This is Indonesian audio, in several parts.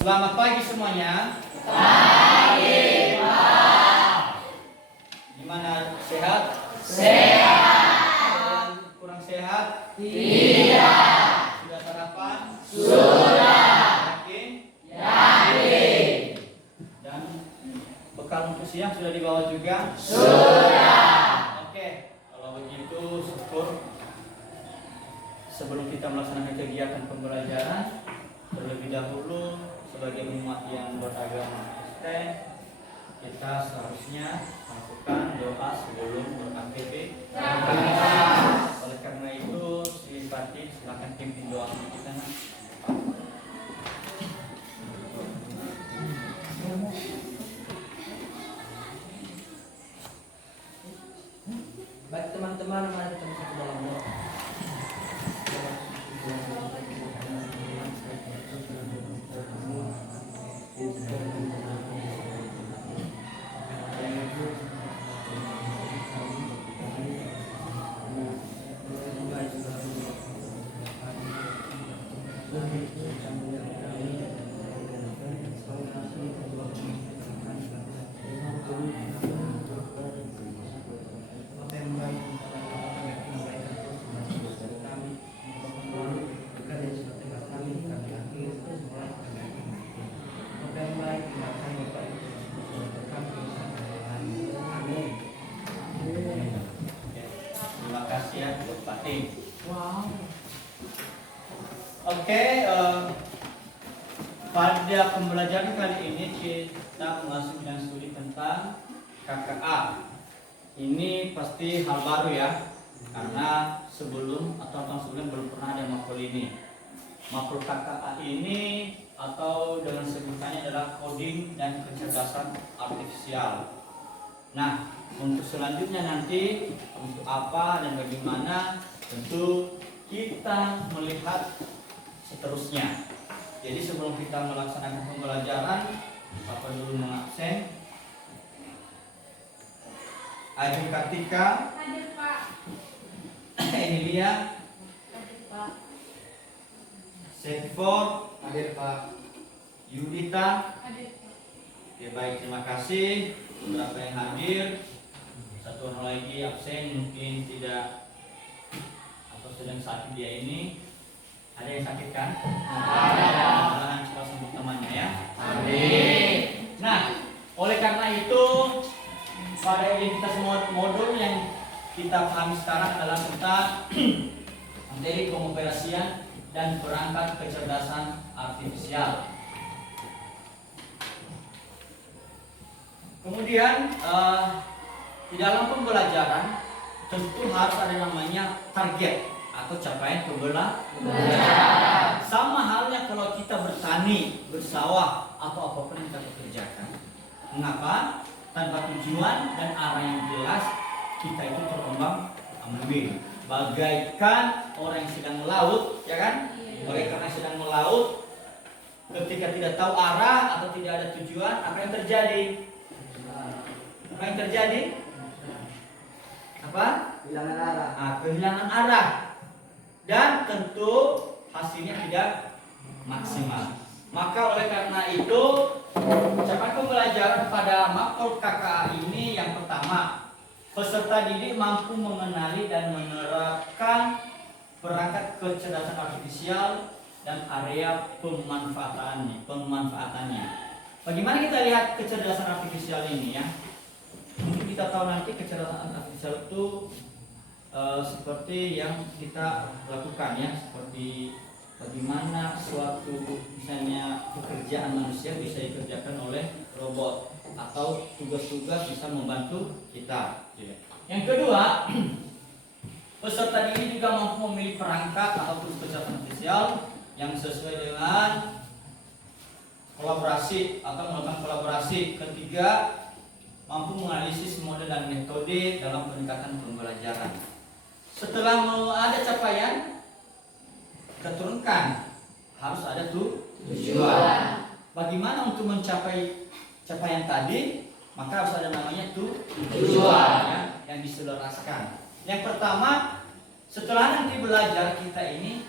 Selamat pagi semuanya. Pagi, Pak. Gimana, sehat? Sehat. Kurang sehat? Tidak. Sudah sarapan? Sudah. Yakin? Yakin. Dan bekal untuk siang sudah dibawa juga? Sudah. Oke, kalau begitu syukur. Sebelum kita melaksanakan kegiatan pembelajaran, terlebih dahulu sebagai umat yang beragama Kristen, kita seharusnya melakukan doa sebelum ber-KTP. Oleh karena itu, silakan pimpin doa kita. Baik teman-teman, mari kita masuk ke dalam doa. Terima kasih ya, Bapak Pati. Wow. Oke, pada pembelajaran kali ini kita masuk dan studi tentang KKA. Ini pasti hal baru ya, karena sebelum atau tahun sebelum belum pernah ada makul ini. Makul KKA ini atau dengan sebutannya adalah coding dan kecerdasan artifisial. Nah, untuk selanjutnya nanti untuk apa dan bagaimana tentu kita melihat seterusnya. Jadi sebelum kita melaksanakan pembelajaran, Bapak dulu mengabsen. Ajeng Kartika, Hadir, Pak. Emilia, Hadir, Pak. Setford, Hadir Pak. Yudita. Hadir, Pak. Oke, baik, terima kasih. Beberapa yang hadir, satu orang lagi absen, mungkin tidak atau sedang sakit dia ini. Ada yang sakit kan? Mudah-mudahan cepat sembuh temannya ya. Amin. Nah, oleh karena itu pada identitas modul yang kita pahami sekarang adalah tentang materi pengoperasian dan perangkat kecerdasan artifisial. Kemudian di dalam pembelajaran tentu harus ada namanya target atau capaian pembelajaran. Sama halnya kalau kita bertani, bersawah atau apapun yang kita kerjakan. Mengapa? Tanpa tujuan dan arah yang jelas kita itu terombang ambing. Bagaikan orang yang sedang melaut, ya kan? Oleh karena sedang melaut, ketika tidak tahu arah atau tidak ada tujuan, apa yang terjadi? Apa yang terjadi? Apa? Kehilangan arah. Kehilangan arah. Dan tentu hasilnya tidak maksimal. Maka oleh karena itu, capaian pembelajaran pada makul KKA ini yang pertama, peserta didik mampu mengenali dan menerapkan perangkat kecerdasan artifisial dan area pemanfaatannya. Bagaimana kita lihat kecerdasan artifisial ini ya? Mungkin kita tahu nanti kecerdasan artifisial itu seperti yang kita lakukan ya, seperti bagaimana suatu misalnya pekerjaan manusia bisa dikerjakan oleh robot atau tugas-tugas bisa membantu kita. Yang kedua, peserta didik juga mampu memilih perangkat atau kecerdasan artifisial yang sesuai dengan kolaborasi atau melakukan kolaborasi. Ketiga, mampu menganalisis model dan metode dalam peningkatan pembelajaran. Setelah ada capaian, kita turunkan harus ada tujuan. Bagaimana untuk mencapai capaian tadi? Maka harus ada namanya tujuan ya, yang diselaraskan. Yang pertama, setelah nanti belajar kita ini,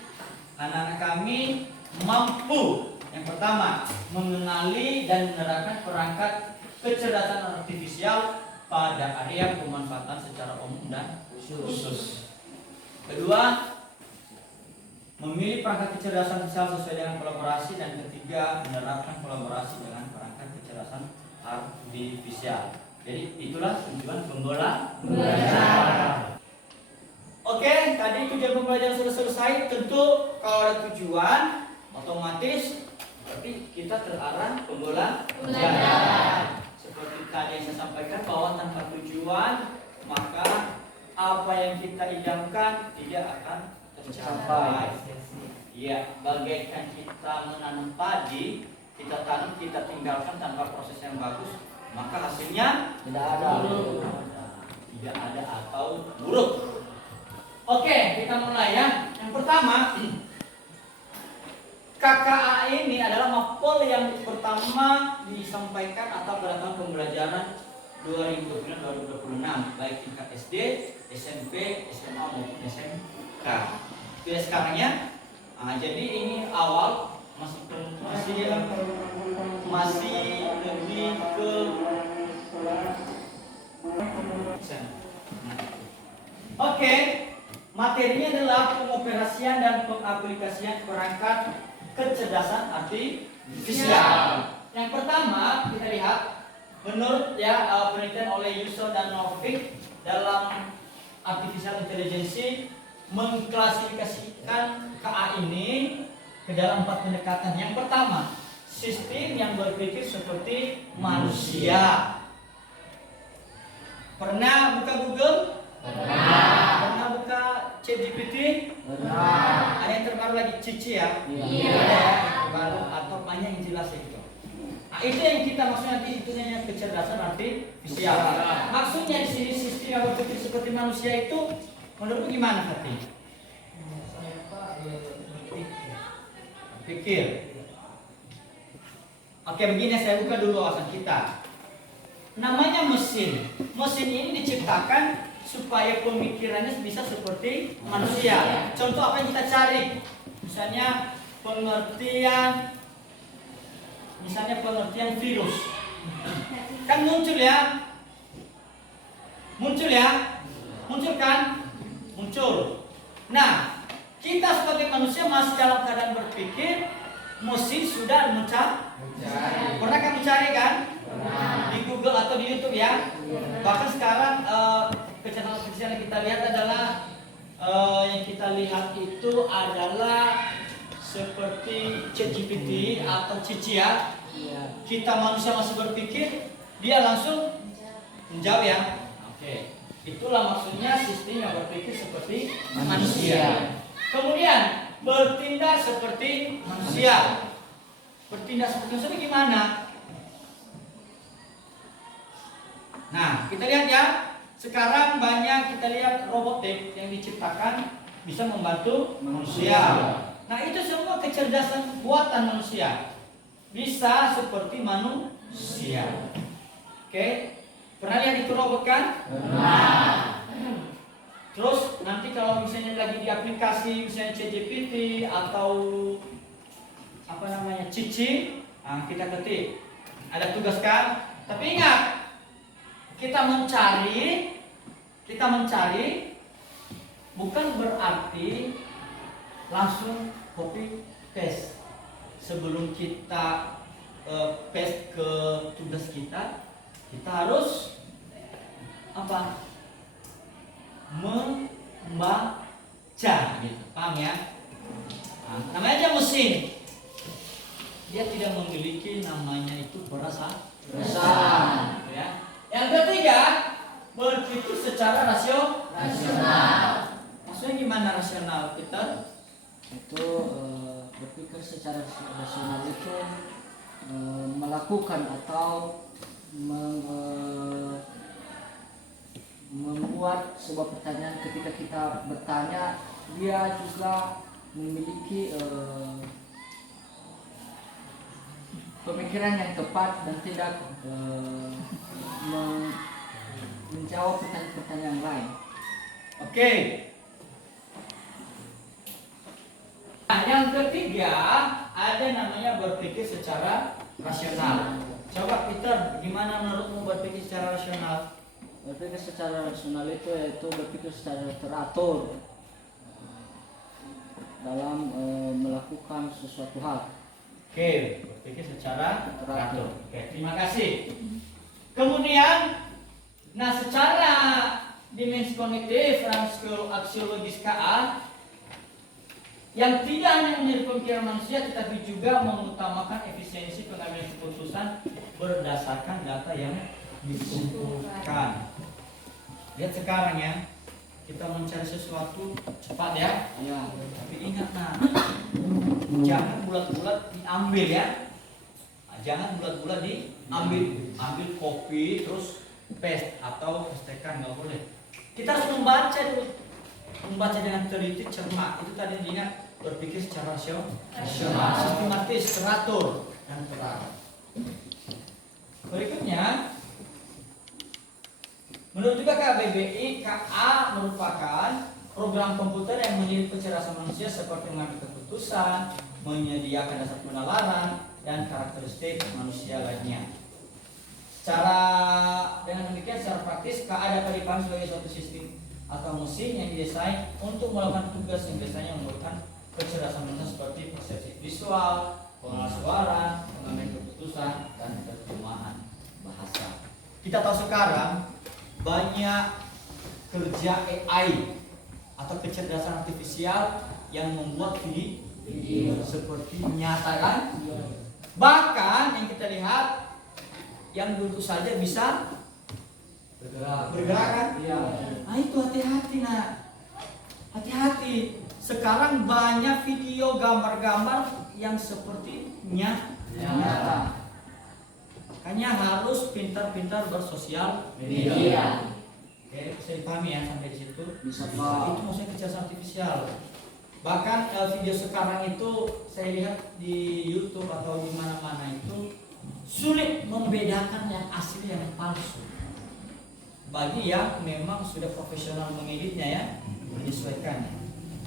anak-anak kami mampu Yang pertama, mengenali dan menerapkan perangkat kecerdasan artifisial pada area pemanfaatan secara umum dan khusus. Kedua, memilih perangkat kecerdasan artifisial sesuai dengan kolaborasi. Dan ketiga, menerapkan kolaborasi dengan perangkat kecerdasan artifisial. Jadi itulah tujuan pembelajaran. Oke, tadi tujuan pembelajaran sudah selesai. Tentu kalau ada tujuan, otomatis berarti kita terarah pembelajaran. Seperti tadi yang saya sampaikan bahwa tanpa tujuan maka apa yang kita idamkan tidak akan tercapai. Ya, bagaikan kita menanam padi, kita tanam, kita tinggalkan tanpa proses yang bagus, maka hasilnya Tidak ada. tidak ada atau buruk. Oke, kita mulai ya. Yang pertama, KKA ini adalah mapol yang pertama disampaikan atau pada tahun pembelajaran 2025-2026, baik tingkat SD, SMP, SMA maupun SMK. Itu ya sekarangnya. Nah, jadi ini awal masih lebih ke Oke, materinya adalah pengoperasian dan pengaplikasian perangkat kecerdasan artifisial. Yang pertama kita lihat, menurut penelitian oleh Yusof dan Novik dalam artificial intelligence mengklasifikasikan KA ini ke dalam 4 pendekatan. Yang pertama, sistem yang berpikir seperti manusia. Pernah buka Google? Pernah buka ChatGPT? Ada yang terbaru lagi Cici ya? Iya. Ada ya, yang terbaru atau banyak yang jelas itu. Nah, itu yang kita maksudnya nanti itu namanya kecerdasan artifisial. Maksudnya di sini sistem yang berpikir seperti manusia itu menurut gimana Hati? Pikir. Oke, begini saya buka dulu wawasan kita. Namanya mesin. Mesin ini diciptakan supaya pemikirannya bisa seperti manusia. Contoh apa yang kita cari? Misalnya pengertian virus. Kan muncul ya? Muncul kan? Muncul. Nah, kita sebagai manusia masih dalam keadaan berpikir, mesin sudah mencari. Pernah kan mencari kan? Di Google atau di YouTube ya. Bahkan sekarang kecerdasan artifisial yang kita lihat adalah itu adalah seperti ChatGPT atau Cici ya. Kita manusia masih berpikir, dia langsung menjawab ya. Oke. Itulah maksudnya sistem yang berpikir seperti manusia. Kemudian bertindak seperti manusia. Bertindak seperti manusia gimana? Nah, kita lihat ya. Sekarang banyak kita lihat robotik yang diciptakan bisa membantu manusia. Nah, itu semua kecerdasan buatan manusia. Bisa seperti manusia. Oke. Pernah lihat itu robot kan? Pernah. Terus nanti kalau misalnya lagi di aplikasi misalnya ChatGPT atau Cici, nah kita ketik. Ada tugas kan? Tapi ingat, kita mencari bukan berarti langsung copy paste. Sebelum kita paste ke tugas kita harus apa? Membaca gitu. Paham ya? Nah, namanya aja mesin. Dia tidak memiliki namanya itu perasaan. Ya. Yang ketiga, berpikir secara rasional. Maksudnya gimana rasional, Peter? Itu berpikir secara rasional itu melakukan atau membuat sebuah pertanyaan. Ketika kita bertanya, dia juga memiliki pemikiran yang tepat dan tidak menjawab pertanyaan-pertanyaan lain. Oke. Nah, yang ketiga ada namanya berpikir secara rasional. Coba Peter, gimana menurutmu berpikir secara rasional? Berpikir secara rasional itu yaitu berpikir secara teratur dalam melakukan sesuatu hal. Oke, berpikir secara teratur. Oke, terima kasih. Kemudian, nah secara dimensi kognitif dan aksiologis KA, yang tidak hanya menjadi pemikiran manusia tetapi juga mengutamakan efisiensi pengambilan keputusan berdasarkan data yang dikumpulkan. Lihat sekarang ya, kita mencari sesuatu cepat ya. Ya. Tapi ingat nah, jangan bulat-bulat diambil ya. Nah, jangan bulat-bulat ambil copy terus paste atau pastekan, nggak boleh. Kita harus membaca dulu. Membaca dengan teliti, cermat. Itu tadi ingat, berpikir secara rasional, sistematis, teratur, dan terang. Berikutnya, menurut juga KBBI, KA merupakan program komputer yang menjadi kecerdasan manusia seperti mengambil keputusan, menyediakan dasar penalaran, dan karakteristik manusia lainnya. Dengan demikian, secara praktis, KA dapat dipahami sebagai suatu sistem atau mesin yang didesain untuk melakukan tugas yang biasanya memerlukan kecerdasan manusia seperti persepsi visual, pengenalan suara, pengambilan keputusan, dan terjemahan bahasa. Kita tahu sekarang banyak kerja AI atau kecerdasan artifisial yang membuat video seperti nyata kan? Bahkan yang kita lihat yang duduk saja bisa bergerak kan? Iya. Nah itu hati-hati nak, hati-hati. Sekarang banyak video gambar-gambar yang seperti nyata. Makanya harus pintar-pintar bersosial media. Oke, bisa dipahami ya sampai di situ. Bisa Pak. Itu maksudnya kecerdasan artifisial. Bahkan video sekarang itu saya lihat di YouTube atau di mana-mana itu sulit membedakan yang asli dan yang palsu. Bagi yang memang sudah profesional mengeditnya ya, menyesuaikannya.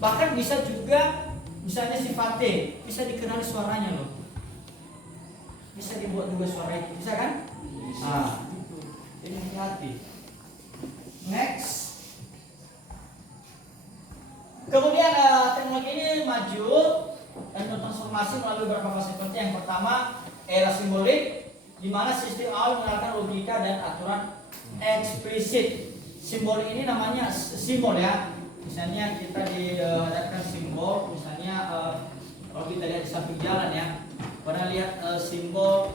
Bahkan bisa juga misalnya si Fatih bisa dikenali suaranya loh. Bisa dibuat juga suara itu, bisa kan? Nah, itu. Jadi hati-hati. Next. Kemudian teknologi ini maju dan bertransformasi melalui beberapa fase penting. Yang pertama, era simbolik, di mana sistem awal menggunakan logika dan aturan eksplisit. Simbol ini namanya simbol ya. Misalnya kita dihadapkan simbol, misalnya kalau kita lihat di samping jalan ya, pernah lihat simbol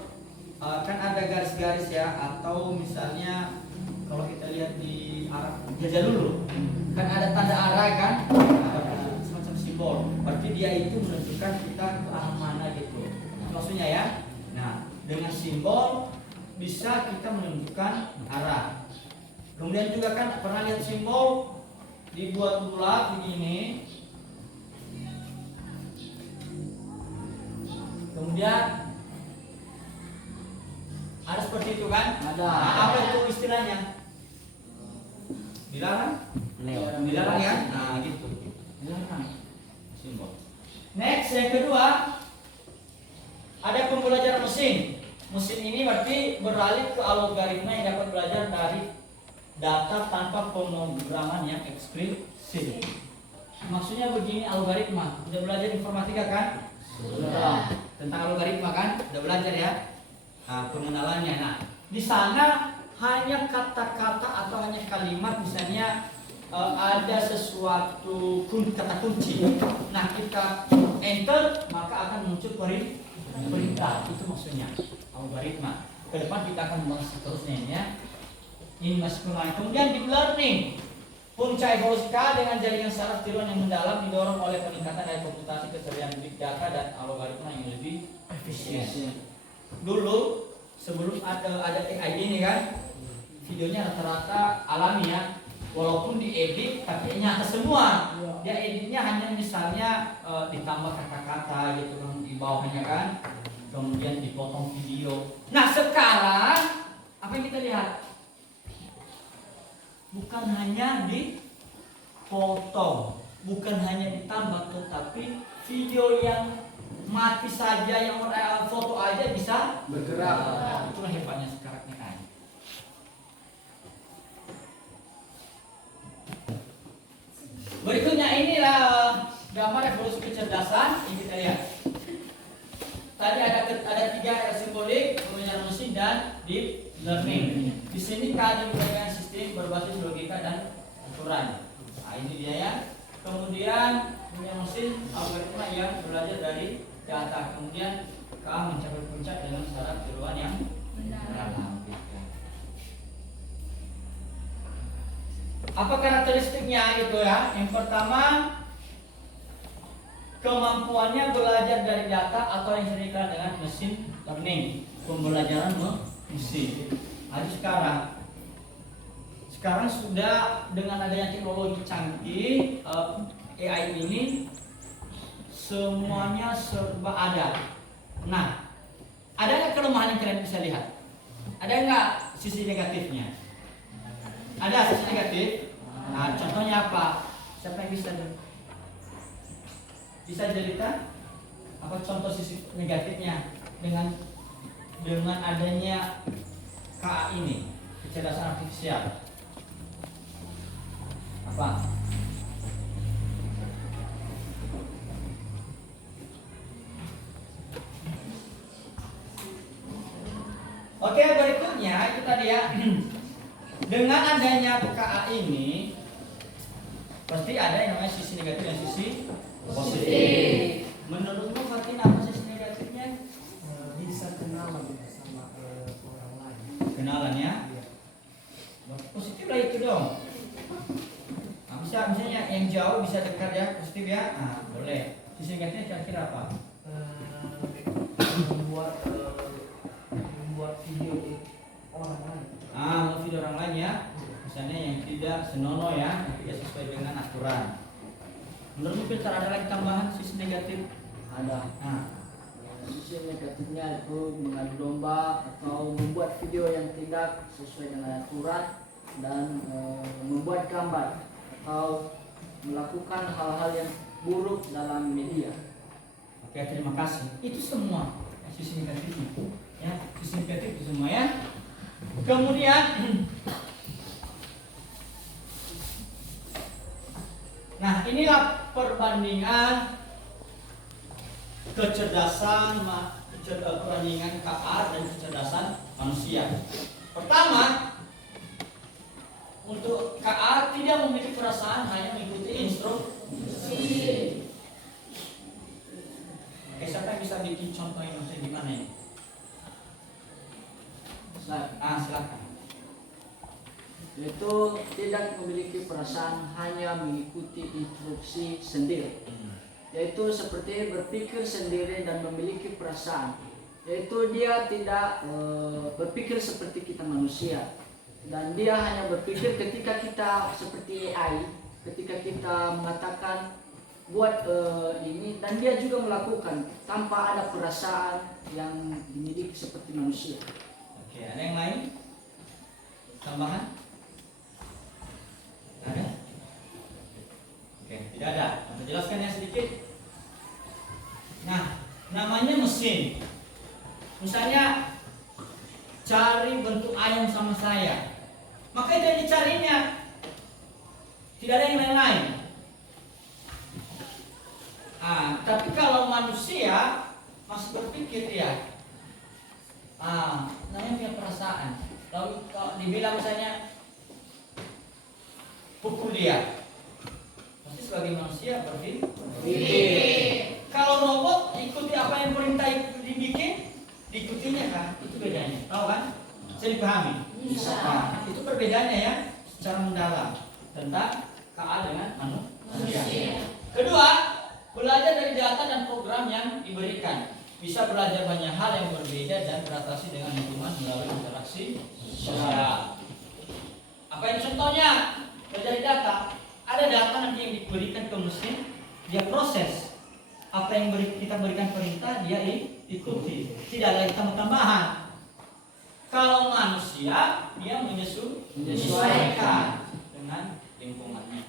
kan ada garis-garis ya, atau misalnya kalau kita lihat di arah jajah dulu, kan ada tanda arah kan, ada semacam simbol. Berarti dia itu menunjukkan kita ke arah mana gitu. Maksudnya ya. Nah, dengan simbol bisa kita menunjukkan arah. Kemudian juga kan pernah lihat simbol dibuat bulat begini. Kemudian ada seperti itu kan? Ada. Nah, apa itu istilahnya? Dilarang? Dilarang ya? Nah gitu. Dilarang simbol. Next, yang kedua ada pembelajaran mesin. Mesin ini berarti beralih ke algoritma yang dapat belajar dari data tanpa pemrograman yang eksplisit. Maksudnya begini, algoritma. Udah belajar informatika kan? Sudah. Tentang algoritma kan? Udah belajar ya? Nah, pengenalannya. Nah, di sana hanya kata-kata atau hanya kalimat, misalnya ada sesuatu kata kunci. Nah, kita enter maka akan muncul perintah. Itu maksudnya algoritma. Ke depan kita akan membahas seterusnya ya. Ini masih pengenalan. Kemudian deep learning, puncak evolusi dengan jaringan saraf tiruan yang mendalam didorong oleh peningkatan daya komputasi, kecerdasan big data dan algoritma yang lebih efisien. Dulu sebelum ada AI ini kan, videonya rata-rata alami ya, walaupun diedit tapi nyata semua. Dia editnya hanya misalnya ditambah kata-kata gitu kan di bawahnya kan, kemudian dipotong video. Nah sekarang apa yang kita lihat? Bukan hanya dipotong, bukan hanya ditambah, tetapi video yang mati saja yang foto aja bisa bergerak. Nah, itulah hebatnya sekarang AI. Berikutnya inilah gambar evolusi kecerdasan yang kita lihat. Tadi ada 3 era simbolik, pembicaraan mesin dan deep learning. Di sini kami menggunakan sistem berbasis logika dan aturan. Nah, ini dia ya. Kemudian pembicaraan mesin algoritma yang belajar dari data. Kemudian mencapai puncak dengan syarat tiruan yang mendalam. Apa karakteristiknya itu ya? Yang pertama, kemampuannya belajar dari data atau yang sering dikenal dengan machine learning, pembelajaran mesin. Jadi sekarang sudah dengan adanya teknologi canggih AI ini semuanya serba ada. Nah, ada nggak kelemahan yang kalian bisa lihat? Ada nggak sisi negatifnya? Ada sisi negatif. Nah, contohnya apa? Siapa yang bisa cerita? Apa contoh sisi negatifnya dengan adanya KA ini, kecerdasan artifisial? Apa? Oke, berikutnya itu tadi ya. Dengan adanya KA ini pasti ada yang namanya sisi negatif dan sisi positif. Menurutmu Fatin apa sisi negatifnya? Bisa kenalan sama orang lain. Kenalan ya. Positif lah itu dong. Nah, bisa misalnya yang jauh bisa dekat ya, positif ya. Nah, boleh. Sisi negatifnya kira-kira apa? Membuat video orang lain. Video orang lain ya. Misalnya yang tidak senonoh ya, yang tidak sesuai dengan aturan. Menurutmu Peter ada lagi tambahan sisi negatif? Ada. Nah, Sisi negatifnya itu mengadu domba atau membuat video yang tidak sesuai dengan aturan dan membuat gambar atau melakukan hal-hal yang buruk dalam media. oke, terima kasih. Itu semua sisi negatifnya. Ya, sisi negatif itu semua ya. Kemudian nah, inilah perbandingan perbandingan KA dan kecerdasan manusia. Pertama, untuk KA tidak memiliki perasaan, hanya mengikuti instruksi. Siapa yang bisa bikin contohnya maksudnya gimana ya? Silakan. Yaitu tidak memiliki perasaan, hanya mengikuti instruksi sendiri. Yaitu seperti berpikir sendiri dan memiliki perasaan. Yaitu dia tidak berpikir seperti kita manusia, dan dia hanya berpikir ketika kita seperti AI, ketika kita mengatakan buat ini, dan dia juga melakukan tanpa ada perasaan yang dimiliki seperti manusia. Oke, ada yang lain? Tambahan? Ada? Oke, tidak ada. Kita jelaskan ya sedikit. Nah, namanya mesin. Misalnya cari bentuk ayam sama saya, maka itu yang dicarinya. Tidak ada yang lain-lain. Tapi kalau manusia masih berpikir ya, namanya punya perasaan. Lalu kalau dibilang misalnya pukul dia, pasti sebagai manusia berpikir. Kalau robot ikuti apa yang perintah dibikin, diikutinya kan, itu bedanya. Tahu kan? Bisa dipahami? Bisa. Itu perbedaannya ya, secara mendalam tentang KA dengan manusia. Kedua, belajar dari data dan program yang diberikan. Bisa belajar banyak hal yang berbeda dan beradaptasi dengan lingkungan melalui interaksi sosial. Apa yang contohnya? Belajar dari data. Ada data nanti yang diberikan ke mesin, dia proses. Apa yang kita berikan perintah, dia ikuti. Tidak ada tambah-tambahan. Kalau manusia, dia menyesuaikan dengan lingkungannya.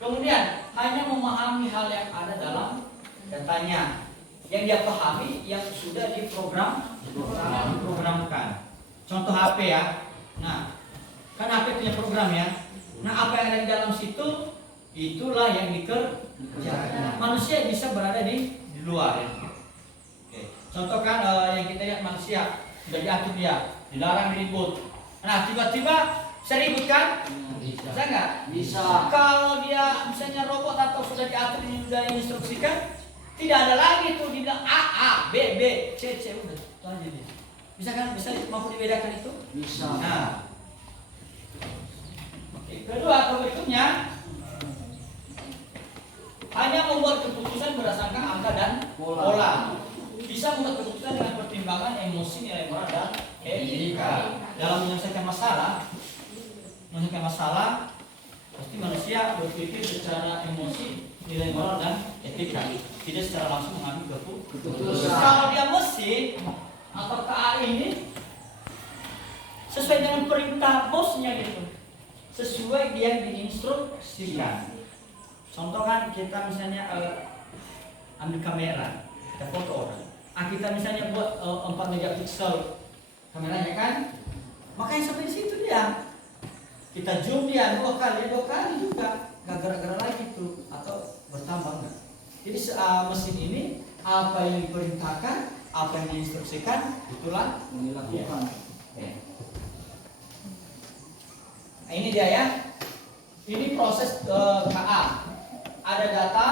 Kemudian hanya memahami hal yang ada dalam datanya. yang dia pahami yang sudah diprogramkan. Contoh HP ya. Nah, kan HP punya program ya. Nah, apa yang ada di dalam situ itulah yang dikerjakan. Manusia bisa berada di luar ya. Oke. Contoh kan yang kita lihat manusia sudah diatur dia, dilarang ribut. Nah, tiba-tiba bisa ribut kan? Bisa nggak? Bisa. Kalau dia misalnya robot atau sudah diatur, sudah diinstruksikan, tidak ada lagi tuh dibilang A, B, C, udah itu aja dia. Bisa kan? Bisa mampu dibedakan itu? Bisa. Nah, oke. Kedua, berikutnya hanya membuat keputusan berdasarkan angka dan pola. Bisa membuat keputusan dengan pertimbangan emosi, nilai moral dan etika. Dalam menyelesaikan masalah, pasti manusia berpikir secara emosi, nilai moral dan etika, tidak secara langsung mengambil keputusan. Kalau dia mesin atau KA ini sesuai dengan perintah bosnya gitu, sesuai dia diinstruksikan. Contoh kan kita misalnya ambil kamera, kita foto orang. Kita misalnya buat 4 megapiksel kameranya kan, makanya sampai di situ dia. Kita zoom dia 2 kali juga, nggak gara-gara lagi tuh atau bertambah nggak. Jadi mesin ini apa yang diperintahkan, apa yang diinstruksikan, itulah Yang dilakukan. ya. Nah, ini dia ya. Ini proses KA. Ada data,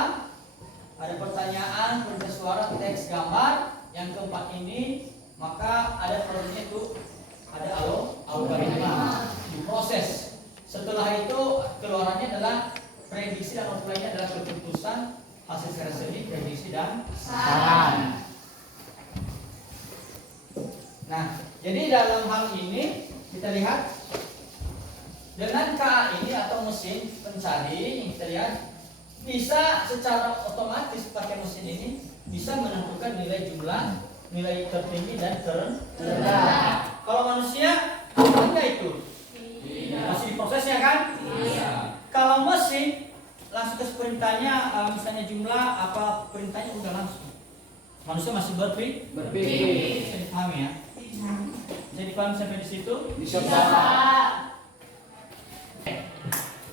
ada pertanyaan, perintah suara, teks, gambar. Yang keempat ini, maka ada prosesnya itu, ada algoritma, proses. Setelah itu keluarannya adalah prediksi dan outputnya adalah keputusan, hasil seri, prediksi dan saran. Nah, jadi dalam hal ini kita lihat dengan KA ini atau mesin pencari yang kita lihat bisa secara otomatis pakai mesin ini bisa menentukan nilai jumlah, nilai tertinggi dan terendah. Kalau manusia enggak itu. Masih diprosesnya kan? Iya. Kalau mesin langsung ke perintahnya, misalnya jumlah apa perintahnya udah langsung. Manusia masih berpikir. Bisa dipahami ya? Bisa dipahami sampai di situ? Bisa.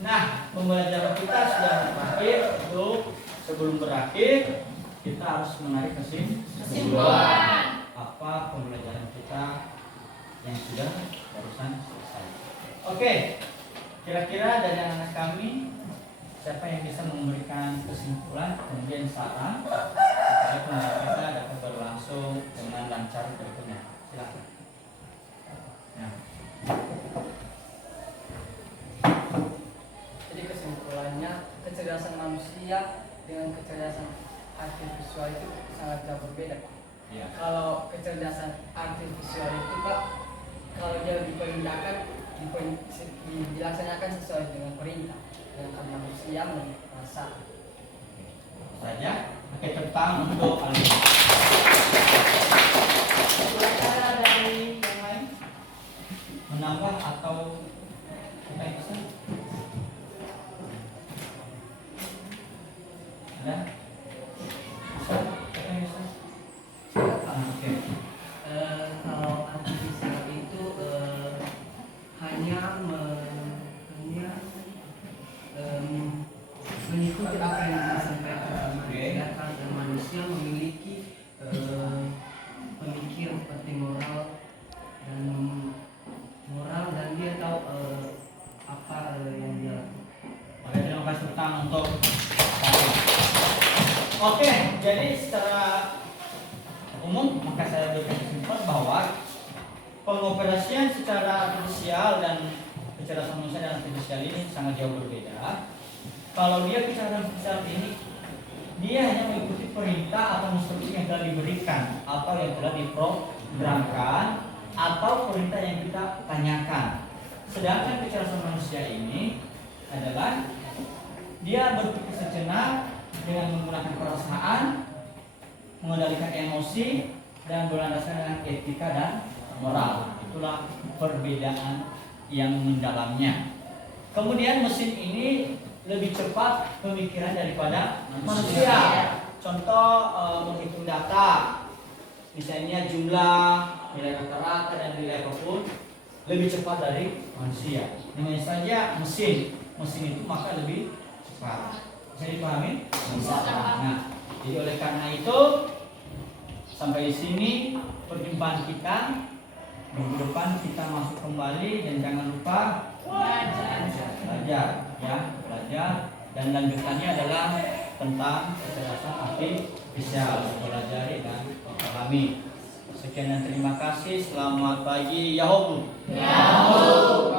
Nah, pembelajaran kita sudah berakhir. Untuk sebelum berakhir, kita harus menarik kesimpulan apa pembelajaran kita yang sudah barusan selesai. Oke, kira-kira dari anak kami siapa yang bisa memberikan kesimpulan kemudian saran supaya pembelajaran kita dapat berlangsung dengan lancar berikutnya? Silakan. Ya. Jadi kesimpulannya kecerdasan manusia dengan kecerdasan artifisial itu sangat jauh berbeda. Ya. Kalau kecerdasan artifisial itu Pak, kalau dia diperintahkan dilaksanakan sesuai dengan perintah, dengan manusia merasa. Saja pakai tentang untuk cara dari yang lain menambah atau kita bisa ada bisa kita bisa oke. Kalau artifisial itu hanya mengikuti apa yang disampaikan sama manusia, dan manusia memiliki pemikiran seperti moral dan dia tahu apa yang dia lakukan. Oke, terima kasih tentang untuk oke, jadi secara umum maka saya berikan kesimpulan bahwa pengoperasian secara artifisial dan kecerdasan manusia dan artifisial ini sangat jauh berbeda. Kalau dia kecerdasan artifisial ini, dia hanya mengikuti perintah atau instruksi yang telah diberikan atau yang telah diprogramkan atau perintah yang kita tanyakan. Sedangkan kecerdasan manusia ini adalah dia berpikir sejenak dengan menggunakan perasaan, mengendalikan emosi, dan berlandaskan dengan etika dan moral. Itulah perbedaan yang mendalamnya. Kemudian mesin ini lebih cepat pemikiran daripada manusia. contoh menghitung data, misalnya jumlah, nilai rata-rata dan nilai apapun lebih cepat dari manusia. Dengan saja mesin itu maka lebih cepat. Bisa dipahami? Bisa. Nah, jadi oleh karena itu sampai di sini perjumpaan kita. Minggu depan kita masuk kembali dan jangan lupa belajar, ya, belajar. Dan lanjutannya adalah tentang kecerdasan artifisial, pelajari dan pahami. Sekian dan terima kasih. Selamat pagi. Yahoo. Yahoo.